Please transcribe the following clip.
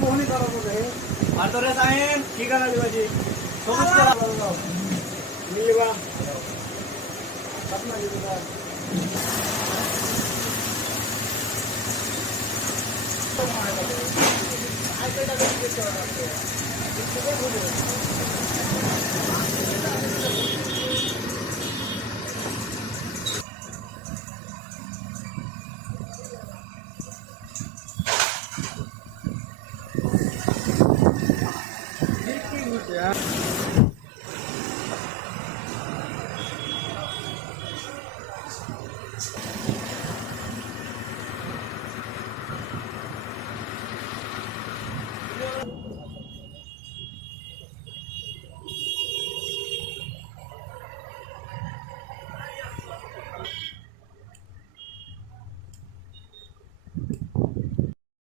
पोहणी करत होते मारतो रे साहेब ठीक आहे ना माझी सोबत केला मिळली बा सपना लिहिला Yeah.